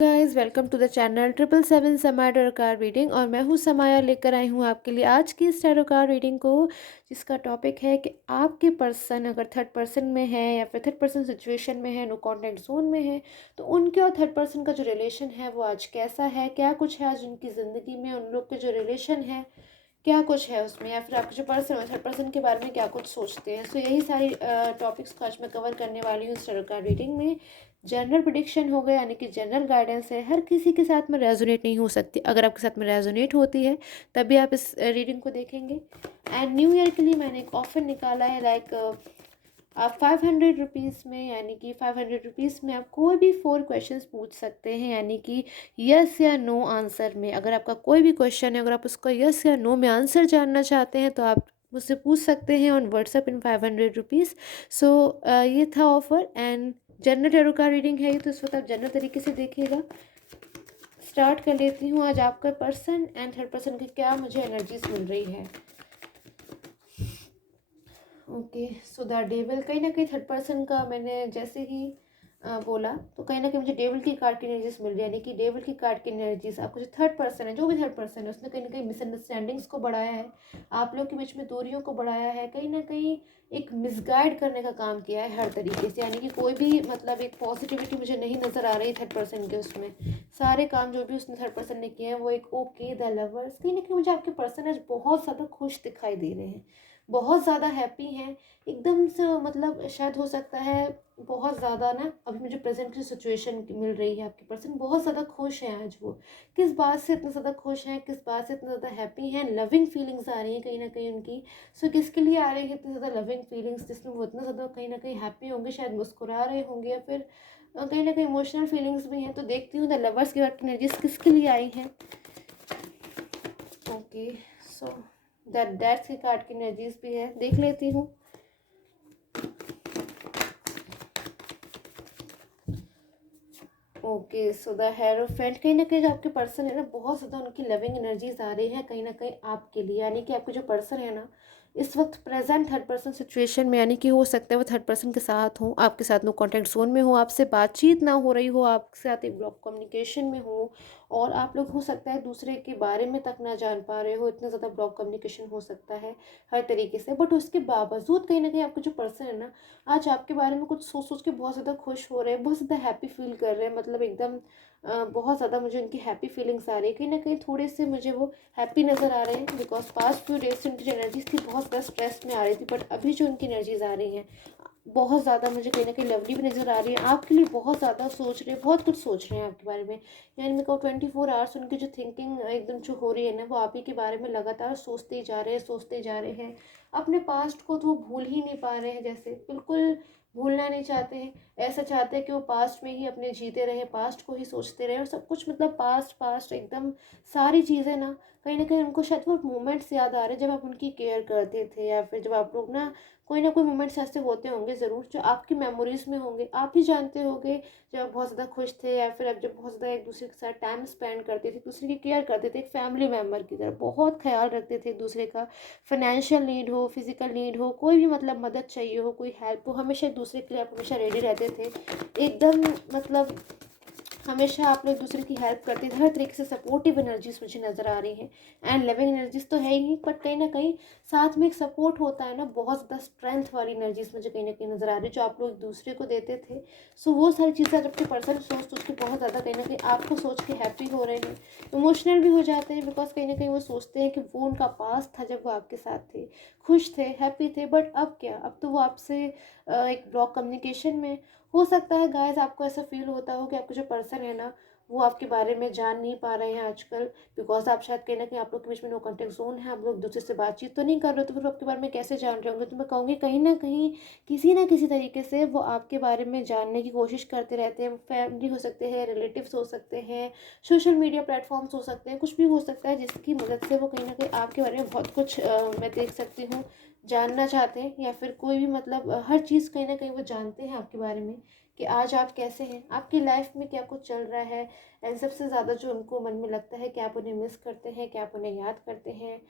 Guys welcome to the channel 777 समाया tarot card reading. और मैं हूँ समाया, लेकर आई हूँ आपके लिए आज की इस टैरो कार्ड रीडिंग को, जिसका टॉपिक है कि आपके पर्सन अगर थर्ड पर्सन में है या फिर थर्ड पर्सन सिचुएशन में है, नो कॉन्टेक्ट जोन में है, तो उनके और थर्ड पर्सन का जो रिलेशन है वो आज कैसा है, क्या कुछ है आज उनकी ज़िंदगी में, उन लोग के जो रिलेशन है क्या कुछ है उसमें, या फिर आपके जो पर्सन है थर्ड पर्सन के बारे में क्या कुछ सोचते हैं। सो यही सारी टॉपिक्स को आज मैं कवर करने वाली हूँ इस टैरो कार्ड रीडिंग में। जनरल प्रेडिक्शन हो गया, यानी कि जनरल गाइडेंस है, हर किसी के साथ में रेजोनेट नहीं हो सकती। अगर आपके साथ में रेजोनेट होती है तभी आप इस रीडिंग को देखेंगे। एंड न्यू ईयर के लिए मैंने एक ऑफर निकाला है, लाइक आप 500 रुपीज़ में, यानी कि 500 रुपीज़ में आप कोई भी 4 क्वेश्चंस पूछ सकते हैं, यानी कि यस या नो आंसर में। अगर आपका कोई भी क्वेश्चन है, अगर आप उसका यस या नो में आंसर जानना चाहते हैं तो आप मुझसे पूछ सकते हैं ऑन व्हाट्सएप इन 500 रुपीज़। सो ये था ऑफर। एंड जनरल टैरो का रीडिंग है ये, तो इस वक्त आप जनरल तरीके से देखिएगा। स्टार्ट कर लेती हूँ। आज आपका पर्सन एंड थर्ड पर्सन की क्या मुझे एनर्जीज मिल रही है। ओके, सो द डेविल, कहीं ना कहीं थर्ड पर्सन का मैंने जैसे ही बोला तो कहीं ना कहीं मुझे डेविल की कार्ड की एनर्जीज मिल रही है, यानी कि डेविल की कार्ड की एनर्जीज आपको जो थर्ड पर्सन है, जो भी थर्ड पर्सन है, उसने कहीं ना कहीं मिसअंडरस्टैंडिंग्स को बढ़ाया है, आप लोग के बीच में दूरियों को बढ़ाया है, कहीं ना कहीं एक मिसगाइड करने का काम किया है हर तरीके से। यानी कि कोई भी मतलब एक पॉजिटिविटी मुझे नहीं नज़र आ रही थर्ड पर्सन के उसमें। सारे काम जो भी उसने थर्ड पर्सन ने किए हैं वो एक ओके द लवर्स, कहीं ना कहीं मुझे आपके पर्सन आज बहुत ज़्यादा खुश दिखाई दे रहे हैं, बहुत ज़्यादा हैप्पी हैं एकदम से। मतलब शायद हो सकता है बहुत ज़्यादा ना, अभी मुझे प्रेजेंट की सिचुएशन मिल रही है, आपके पर्सन बहुत ज़्यादा खुश हैं आज। वो किस बात से इतना ज़्यादा खुश हैं, किस बात से इतना ज़्यादा हैप्पी हैं, लविंग फीलिंग्स आ रही हैं कहीं ना कहीं उनकी। सो किसके लिए आ रही है इतनी ज़्यादा लविंग फीलिंग्स, जिसमें वो इतना ज़्यादा कहीं ना कहीं हैप्पी होंगे, शायद मुस्कुरा रहे होंगे, या फिर कहीं ना कहीं इमोशनल फीलिंग्स भी हैं। तो देखती हूँ द लवर्स की एनर्जीज किसके लिए आई हैं। ओके, सो दैट डेथ की कार्ड की एनर्जीज भी है, देख लेती हूँ। ओके, सो द हेरोफेंट, कहीं ना कहीं जो आपके पर्सन है ना, बहुत ज़्यादा उनकी लविंग एनर्जीज आ रही है कहीं ना कहीं आपके लिए। यानी कि आपके जो पर्सन है ना इस वक्त प्रेजेंट थर्ड पर्सन सिचुएशन में, यानी कि हो सकता है वो थर्ड पर्सन के साथ हो, आपके साथ नो कॉन्टेक्ट जोन में हो, आपसे बातचीत ना हो रही हो, आपके साथ एक ब्लॉक कम्युनिकेशन में हो, और आप लोग हो सकता है दूसरे के बारे में तक ना जान पा रहे हो, इतना ज़्यादा ब्लॉक कम्युनिकेशन हो सकता है हर तरीके से। बट उसके बावजूद कहीं ना कहीं आपका जो पर्सन है ना आज आपके बारे में कुछ सोच सोच के बहुत ज़्यादा खुश हो रहे हैं, बहुत ज़्यादा हैप्पी फील कर रहे हैं। मतलब एकदम बहुत ज़्यादा मुझे उनकी हैप्पी फीलिंग्स आ रही है, कहीं ना कहीं थोड़े से मुझे वो हैप्पी नज़र आ रहे हैं। बिकॉज पास्ट फ्यू डेज से उनकी जो एनर्जीज थी बहुत ज़्यादा स्ट्रेस में आ रही थी, बट अभी जो उनकी एनर्जीज आ रही हैं बहुत ज़्यादा मुझे कहीं ना कहीं लवली भी नज़र आ रही है। आपके लिए बहुत ज़्यादा सोच रहे हैं, बहुत कुछ सोच रहे हैं आपके बारे में। यानी मैं कहूँ 24 आवर्स उनकी जो थिंकिंग एकदम जो हो रही है ना, वो आप ही के बारे में लगातार सोचते ही जा रहे हैं, सोचते जा रहे हैं। अपने पास्ट को तो वो भूल ही नहीं पा रहे हैं, जैसे बिल्कुल भूलना नहीं चाहते हैं। ऐसा चाहते हैं कि वो पास्ट में ही अपने जीते रहे, पास्ट को ही सोचते रहे, और सब कुछ मतलब पास्ट पास्ट एकदम सारी चीज़ें ना कहीं उनको शायद वो मोमेंट्स याद आ रहे हैं जब आप उनकी केयर करते थे, या फिर जब आप लोग ना कोई मोमेंट्स ऐसे होते होंगे ज़रूर जो आपकी मेमोरीज में होंगे, आप ही जानते होंगे। जब आप बहुत ज़्यादा खुश थे, या फिर आप जब बहुत ज़्यादा एक दूसरे के साथ टाइम स्पेंड करते थे, दूसरे की केयर करते थे, एक फैमिली मेम्बर की तरह बहुत ख्याल रखते थे एक दूसरे का। फाइनेंशियल नीड हो, फिजिकल नीड हो, कोई भी मतलब मदद चाहिए हो, कोई हेल्प हो, हमेशा एक दूसरे के लिए आप हमेशा रेडी रहते थे एकदम। मतलब हमेशा आप लोग एक दूसरे की हेल्प करते थे, हर तरीके से सपोर्टिव एनर्जीज मुझे नज़र आ रही हैं। एंड लिविंग एनर्जीज तो है ही, बट कहीं ना कहीं साथ में एक सपोर्ट होता है ना, बहुत ज़्यादा स्ट्रेंथ वाली एनर्जीज मुझे कहीं ना कहीं नज़र आ रही है जो आप लोग एक दूसरे को देते थे। सो वो सारी चीज़ें आपके पर्सन सोच के बहुत ज़्यादा कहीं ना कहीं आपको सोच के हैप्पी हो रहे हैं, इमोशनल भी हो जाते हैं। बिकॉज कहीं ना कहीं वो सोचते हैं कि वो उनका पास था जब वो आपके साथ थे, खुश थे, हैप्पी थे, बट अब क्या, अब तो वो आपसे एक ब्लॉक कम्युनिकेशन में। हो सकता है गाइस आपको ऐसा फील होता हो कि आपका जो पर्सन है ना वो आपके बारे में जान नहीं पा रहे हैं आजकल। बिकॉज आप शायद कहीं ना कहीं आप लोग के बीच में नो कॉन्टेक्ट जोन है, आप लोग दूसरे से बातचीत तो नहीं कर रहे, तो फिर आपके बारे में कैसे जान रहे होंगे। तो मैं कहूँगी कहीं ना किसी तरीके से वो आपके बारे में जानने की कोशिश करते रहते हैं। फैमिली हो सकते हैं, रिलेटिव्स हो सकते हैं, सोशल मीडिया प्लेटफॉर्म्स हो सकते हैं, कुछ भी हो सकता है जिसकी मदद से वो कहीं ना कहीं आपके बारे में बहुत कुछ मैं देख सकती हूँ जानना चाहते हैं, या फिर कोई भी मतलब हर चीज़ कहीं ना कहीं वो जानते हैं आपके बारे में कि आज आप कैसे हैं, आपकी लाइफ में क्या कुछ चल रहा है। एंड सबसे ज़्यादा जो उनको मन में लगता है कि आप उन्हें मिस करते हैं, क्या आप उन्हें याद करते हैं,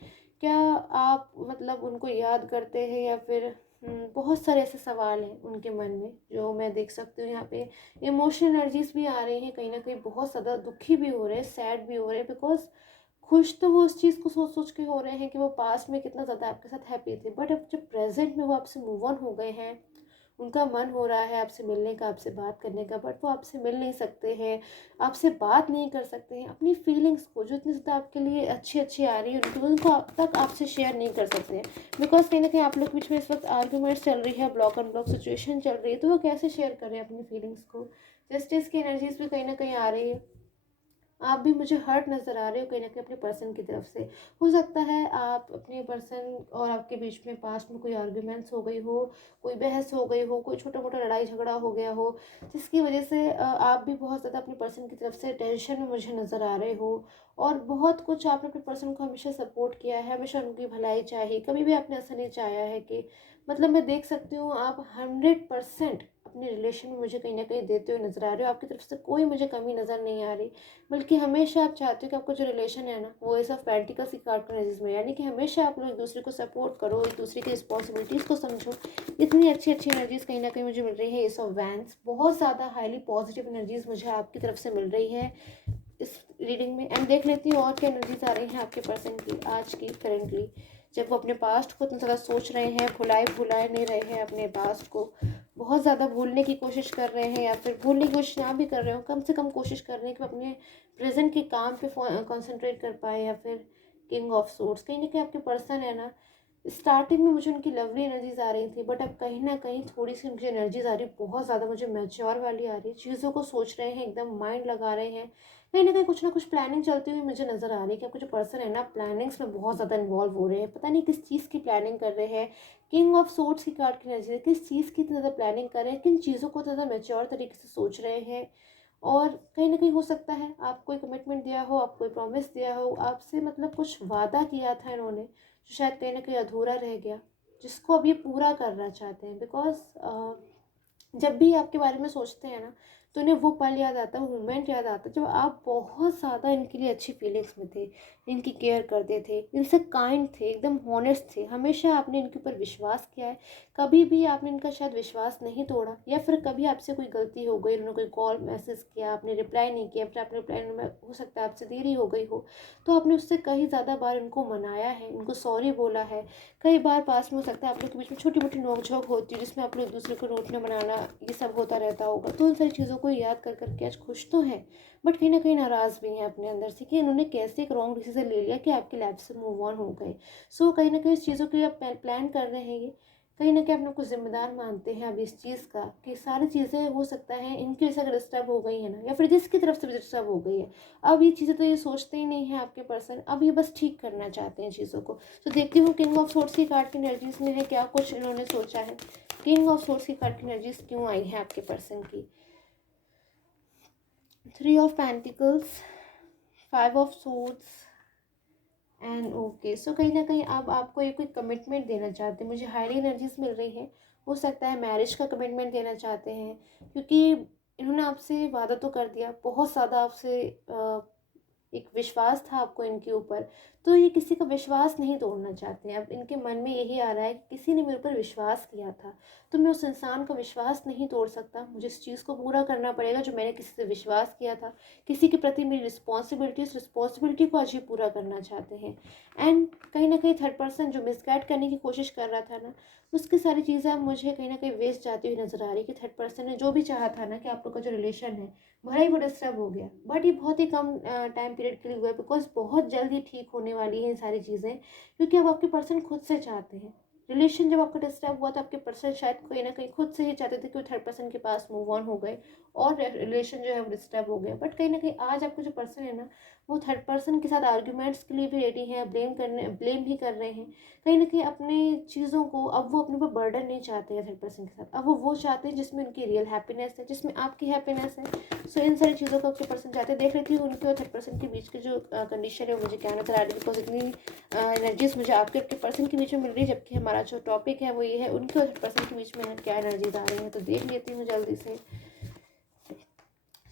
क्या आप मतलब उनको याद करते हैं, या फिर बहुत सारे ऐसे सवाल हैं उनके मन में जो मैं देख सकती हूँ यहाँ पे। इमोशनल एनर्जीज भी आ रही हैं, कहीं ना कहीं बहुत ज़्यादा दुखी भी हो रहे हैं, सैड भी हो रहे हैं, बिकॉज खुश तो वो उस चीज़ को सोच सोच के हो रहे हैं कि वो पास्ट में कितना ज़्यादा आपके साथ हैप्पी थे, बट अब जब प्रेजेंट में वो आपसे मूव ऑन हो गए हैं, उनका मन हो रहा है आपसे मिलने का, आपसे बात करने का, बट वो आपसे मिल नहीं सकते हैं, आपसे बात नहीं कर सकते हैं, अपनी फीलिंग्स को जो इतनी ज़्यादा आपके लिए अच्छी अच्छी आ रही है उनको अब तक आपसे शेयर नहीं कर सकते हैं, बिकॉज कहीं ना कहीं आप लोग के बीच में इस वक्त आर्ग्यूमेंट्स चल रही है, ब्लॉक एंड ब्लॉक सिचुएशन चल रही है, तो वो कैसे शेयर कर रहे हैं अपनी फीलिंग्स को। जस्टिस की एनर्जीज भी कहीं ना कहीं आ रही है, आप भी मुझे हर्ट नज़र आ रहे हो कहीं ना कहीं अपने पर्सन की तरफ से। हो सकता है आप अपने पर्सन और आपके बीच में पास्ट में कोई आर्ग्यूमेंट्स हो गई हो, कोई बहस हो गई हो, कोई छोटा मोटा लड़ाई झगड़ा हो गया हो, जिसकी वजह से आप भी बहुत ज़्यादा अपने पर्सन की तरफ से टेंशन में मुझे नज़र आ रहे हो। और बहुत कुछ आपने अपने पर्सन को हमेशा सपोर्ट किया है, हमेशा उनकी भलाई चाही, कभी भी आपने ऐसा नहीं चाहा है कि, मतलब मैं देख सकती हूँ आप 100% अपने रिलेशन में मुझे कहीं ना कहीं देते हुए नजर आ रहे हो, आपकी तरफ से कोई मुझे कमी नज़र नहीं आ रही, बल्कि हमेशा आप चाहते हो कि आपका जो रिलेशन है ना वो एस ऑफ पेंटिकल्स की कार्ड में, यानी कि हमेशा आप लोग एक दूसरे को सपोर्ट करो, एक दूसरे की रिस्पॉन्सिबिलिटीज़ को समझो। इतनी अच्छी अच्छी एनर्जीज कहीं ना कहीं मुझे मिल रही है, एस ऑफ वैंस, बहुत ज़्यादा हाईली पॉजिटिव एनर्जीज मुझे आपकी तरफ से मिल रही है इस रीडिंग में। एंड देख लेती हूँ और क्या एनर्जीज आ रही हैं आपके पर्सन की आज की करेंटली, जब वो अपने पास्ट को इतना ज़्यादा सोच रहे हैं, भुलाए नहीं रहे हैं अपने पास्ट को, बहुत ज़्यादा भूलने की कोशिश कर रहे हैं, या फिर भूलने की कोशिश ना भी कर रहे हो, कम से कम कोशिश कर रहे हैं कि वो अपने प्रेजेंट के काम पे कंसंट्रेट कर पाए, या फिर किंग ऑफ सोर्ट्स कहीं ना कहीं आपके पर्सन है ना, स्टार्टिंग में मुझे उनकी लवली एनर्जीज आ रही थी, बट अब कहीं ना कहीं थोड़ी सी मुझे एनर्जीज आ रही है, बहुत ज़्यादा मुझे मैच्योर वाली आ रही है, चीज़ों को सोच रहे हैं, एकदम माइंड लगा रहे हैं, कहीं ना कुछ प्लानिंग चलती हुई मुझे नज़र आ रही है कि आपका जो पर्सन है ना प्लानिंग्स में बहुत ज़्यादा इन्वॉल्व हो रहे हैं, पता नहीं किस चीज़ की प्लानिंग कर रहे हैं। किंग ऑफ सोर्ट्स की कार्ड की एनर्जी है, किस चीज़ की इतनी ज़्यादा प्लानिंग कर रहे हैं, किन चीज़ों को ज़्यादा मैच्योर तरीके से सोच रहे हैं। और कहीं ना कहीं हो सकता है आप कोई कमिटमेंट दिया हो, आप कोई प्रॉमिस दिया हो, आपसे मतलब कुछ वादा किया था इन्होंने, जो शायद कहीं ना कहीं अधूरा रह गया, जिसको अब ये पूरा करना चाहते हैं, बिकॉज जब भी आपके बारे में सोचते हैं ना तो उन्हें वो पल याद आता है, वो मोमेंट याद आता है जब आप बहुत ज़्यादा इनके लिए अच्छी फीलिंग्स में थे, इनकी केयर करते थे, इनसे काइंड थे, एकदम हॉनेस्ट थे, हमेशा आपने इनके ऊपर विश्वास किया है, कभी भी आपने इनका शायद विश्वास नहीं तोड़ा, या फिर कभी आपसे कोई गलती हो गई, उन्होंने कोई कॉल मैसेज किया, आपने रिप्लाई नहीं किया, फिर आपने रिप्लाई में हो सकता है आपसे देरी हो गई हो, तो आपने उससे कई ज़्यादा बार इनको मनाया है, इनको सॉरी बोला है। कई बार पास में हो सकता है आप लोग के बीच में छोटी मोटी नोकझोंक होती है, जिसमें आप लोग एक दूसरे को रूठना बनाना ये सब होता रहता होगा, तो उन सारी चीज़ों को याद कर करके आज खुश तो हैं, बट कहीं ना कहीं नाराज़ भी हैं अपने अंदर से कि इन्होंने कैसे एक रॉन्ग डिसीजन ले लिया कि आपकी लाइफ से मूव ऑन हो गए। सो कहीं ना कहीं इस चीज़ों के लिए आप प्लान कर रहे हैं, ये कहीं ना कहीं अपने को जिम्मेदार मानते हैं अब इस चीज़ का कि सारी चीज़ें हो सकता है इनकी वजह से अगर डिस्टर्ब हो गई है ना, या फिर जिसकी तरफ से भी डिस्टर्ब हो गई है, अब ये चीज़ें तो ये सोचते ही नहीं है आपके पर्सन, अब ये बस ठीक करना चाहते हैं चीज़ों को। तो देखती हूँ किंग ऑफ सोर्ट्स की कार्ड की एनर्जीज में है क्या कुछ इन्होंने सोचा है, किंग ऑफ सोर्ट्स की कार्ड की एनर्जीज क्यों आई है आपके पर्सन की। Three of pentacles, five of swords and okay, so कहीं ना कहीं अब आपको ये कोई कमिटमेंट देना चाहते हैं, मुझे हाईली एनर्जीज मिल रही है, हो सकता है मैरिज का कमिटमेंट देना चाहते हैं, क्योंकि इन्होंने आपसे वादा तो कर दिया, बहुत ज़्यादा आपसे एक विश्वास था आपको इनके ऊपर, तो ये किसी का विश्वास नहीं तोड़ना चाहते हैं। अब इनके मन में यही आ रहा है कि किसी ने मेरे ऊपर विश्वास किया था, तो मैं उस इंसान का विश्वास नहीं तोड़ सकता, मुझे इस चीज़ को पूरा करना पड़ेगा जो मैंने किसी से विश्वास किया था, किसी के प्रति मेरी रिस्पॉन्सिबिलिटी, उस रिस्पॉन्सिबिलिटी को आज ये पूरा करना चाहते हैं। एंड कहीं ना कहीं थर्ड पर्सन जो मिसगाइड करने की कोशिश कर रहा था ना, उसकी सारी चीज़ें अब मुझे कहीं ना कहीं वेस्ट जाती हुई नजर आ रही है कि थर्ड पर्सन ने जो भी चाहा था ना कि आप लोग का जो रिलेशन है भले ही वो डिस्टर्ब हो गया, बट ये बहुत ही कम टाइम पीरियड के लिए हुआ है, बिकॉज बहुत जल्दी ठीक होने वाली है ये सारी चीज़ें, क्योंकि अब आपके पर्सन खुद से चाहते हैं। रिलेशन जब आपका डिस्टर्ब हुआ तो आपके पर्सन शायद कहीं ना कहीं खुद से ही चाहते थे कि वो थर्ड पर्सन के पास मूव ऑन हो गए और रिलेशन जो है वो डिस्टर्ब हो गया, बट कहीं ना कहीं आज आपका जो पर्सन है ना वो थर्ड पर्सन के साथ आर्ग्यूमेंट्स के लिए भी रेडी हैं, ब्लेम भी कर रहे हैं, कहीं ना कहीं अपने चीज़ों को अब वो अपने ऊपर बर्डन नहीं चाहते हैं थर्ड पर्सन के साथ, अब वो चाहते हैं जिसमें उनकी रियल हैप्पीनेस है, जिसमें आपकी हैप्पीनेस है। सो इन सारी चीज़ों को आपके पर्सन चाहते हैं। देख लेती हूँ उनके और थर्ड पर्सन के बीच की जो कंडीशन है वो मुझे क्या नजर आ रही है, बिकॉज इतनी एनर्जीज मुझे आपके पर्सन के बीच में मिल रही है, जबकि हमारा जो टॉपिक है वो ये है उनके और थर्ड पर्सन के बीच में क्या एनर्जीज आ रही है, तो देख लेती हूँ जल्दी से।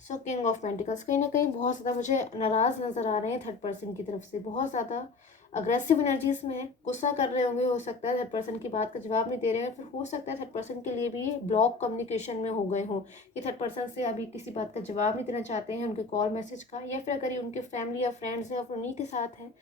सो किंग ऑफ पेंटिकल्स कहीं ना कहीं बहुत ज़्यादा मुझे नाराज़ नज़र आ रहे हैं थर्ड पर्सन की तरफ से, बहुत ज़्यादा अग्रेसिव एनर्जीज में है, गुस्सा कर रहे होंगे, हो सकता है थर्ड पर्सन की बात का जवाब नहीं दे रहे हैं, फिर हो सकता है थर्ड पर्सन के लिए भी ब्लॉक कम्युनिकेशन में हो गए हों कि थर्ड पर्सन से अभी किसी बात का जवाब नहीं देना चाहते हैं उनके कॉल मैसेज का, या फिर अगर ये उनके फैमिली या फ्रेंड्स हैं और फिर उन्हीं के साथ हैं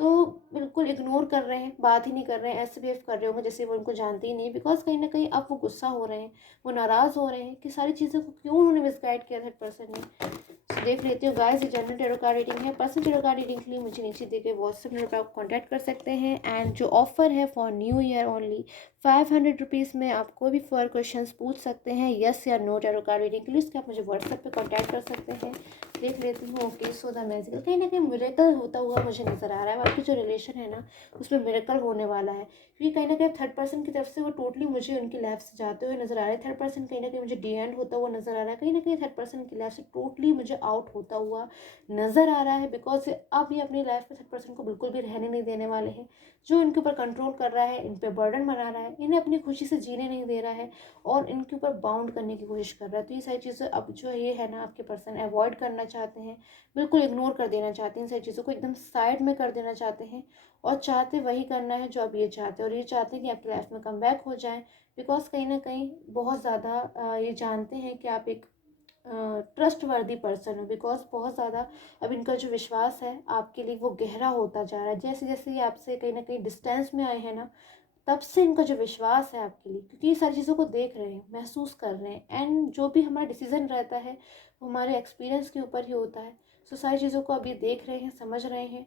तो बिल्कुल इग्नोर कर रहे हैं, बात ही नहीं कर रहे हैं, ऐसे बिहेव कर रहे होंगे जैसे वो उनको जानते ही नहीं, बिकॉज कहीं ना कहीं अब वो गुस्सा हो रहे हैं, वो नाराज़ हो रहे हैं कि सारी चीज़ों को क्यों उन्होंने मिसगाइड किया थर्ड पर्सन ने। तो देख लेती हूँ गाइस, ये जनरल टैरो कार्ड रीडिंग है। पर्सनल टैरो कार्ड रीडिंग के लिए मुझे नीचे दिए गए व्हाट्सएप नंबर पर आप कॉन्टैक्ट कर सकते हैं। एंड जो ऑफर है for new year only 500 rupees में आप कोई भी 4 क्वेश्चन पूछ सकते हैं यस या नो टैरो कार्ड रीडिंग के लिए, उसके आप मुझे व्हाट्सएप पे कॉन्टैक्ट कर सकते हैं। देख लेती हूँ। ओके, सो द मैजिकल कहीं ना कहीं मिरेकल होता हुआ मुझे नज़र आ रहा है, आपकी जो रिलेशन है ना उसमें मिरेकल होने वाला है, क्योंकि कहीं ना कहीं थर्ड पर्सन की तरफ से वो टोटली मुझे उनकी लाइफ से जाते हुए नजर आ रहे हैं। थर्ड पर्सन कहीं ना कहीं मुझे डी एंड होता हुआ नजर आ रहा है, कहीं ना कहीं थर्ड पर्सन की लाइफ से टोटली मुझे आउट होता हुआ नजर आ रहा है, बिकॉज अब ये अपनी लाइफ में थर्ड पर्सन को बिल्कुल भी रहने नहीं देने वाले हैं। जो इनके ऊपर कंट्रोल कर रहा है, इन पे बर्डन बना रहा है, इन्हें अपनी खुशी से जीने नहीं दे रहा है और इनके ऊपर बाउंड करने की कोशिश कर रहा है। तो ये सारी चीज़ें अब जो ये है ना आपके पर्सन अवॉइड करना चाहते हैं, बिल्कुल इग्नोर कर देना चाहते हैं, इन सारी चीज़ों को एकदम साइड में कर देना चाहते हैं और चाहते वही करना है जो अब ये चाहते हैं, और ये चाहते हैं कि आपकी लाइफ में कम बैक हो जाए, बिकॉज कहीं ना कहीं बहुत ज़्यादा ये जानते हैं कि आप एक ट्रस्ट वर्दी पर्सन हो, बिकॉज बहुत ज़्यादा अब इनका जो विश्वास है आपके लिए वो गहरा होता जा रहा है। जैसे जैसे ये आपसे कहीं ना कहीं डिस्टेंस में आए हैं ना, तब से इनका जो विश्वास है आपके लिए, क्योंकि ये सारी चीज़ों को देख रहे हैं, महसूस कर रहे हैं, एंड जो भी हमारा डिसीजन रहता है वो हमारे एक्सपीरियंस के ऊपर ही होता है। सो सारी चीज़ों को अब ये देख रहे हैं, समझ रहे हैं,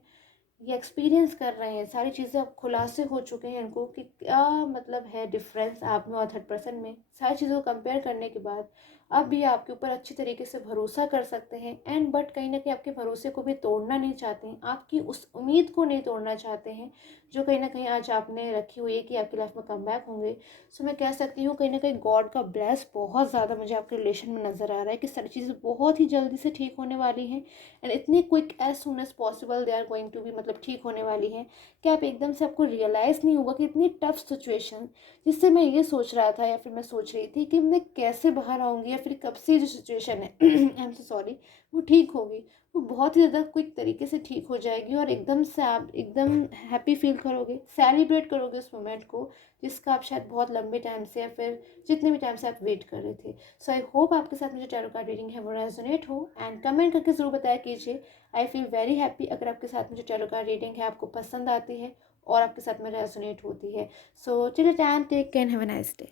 ये एक्सपीरियंस कर रहे हैं, सारी चीज़ें अब खुलासे हो चुके हैं इनको कि क्या मतलब है डिफरेंस आप में और थर्ड पर्सन में। सारी चीज़ों को कंपेयर करने के बाद अब भी आपके ऊपर अच्छी तरीके से भरोसा कर सकते हैं, एंड बट कहीं ना कहीं आपके भरोसे को भी तोड़ना नहीं चाहते हैं, आपकी उस उम्मीद को नहीं तोड़ना चाहते हैं जो कहीं ना कहीं आज आपने रखी हुई है कि आपकी लाइफ में कम बैक होंगे। सो मैं कह सकती हूँ कहीं ना कहीं गॉड का ब्लेस बहुत ज़्यादा मुझे आपके रिलेशन में नज़र आ रहा है कि सारी चीज़ें बहुत ही जल्दी से ठीक होने वाली हैं, एंड इतनी quick as soon as possible they are going to be, मतलब ठीक होने वाली हैं कि आप एकदम से आपको रियलाइज़ नहीं होगा कि इतनी टफ सिचुएशन जिससे मैं ये सोच रहा था या फिर मैं सोच रही थी कि मैं कैसे बाहर आऊँगी या फिर कब से जो सिचुएशन है आई एम सो सॉरी, वो ठीक होगी, वो बहुत ही ज़्यादा क्विक तरीके से ठीक हो जाएगी और एकदम से आप एकदम हैप्पी फील करोगे, सेलिब्रेट करोगे उस मोमेंट को जिसका आप शायद बहुत लंबे टाइम से या फिर जितने भी टाइम से आप वेट कर रहे थे। सो आई होप आपके साथ मुझे टैरो कार्ड रीडिंग है वो रेजोनेट हो, एंड कमेंट करके ज़रूर बताया कीजिए। आई फील वेरी हैप्पी अगर आपके साथ मुझे टैरो कार्ड रीडिंग है आपको पसंद आती है और आपके साथ में रेजोनेट होती है। So till the time take care, have a nice day.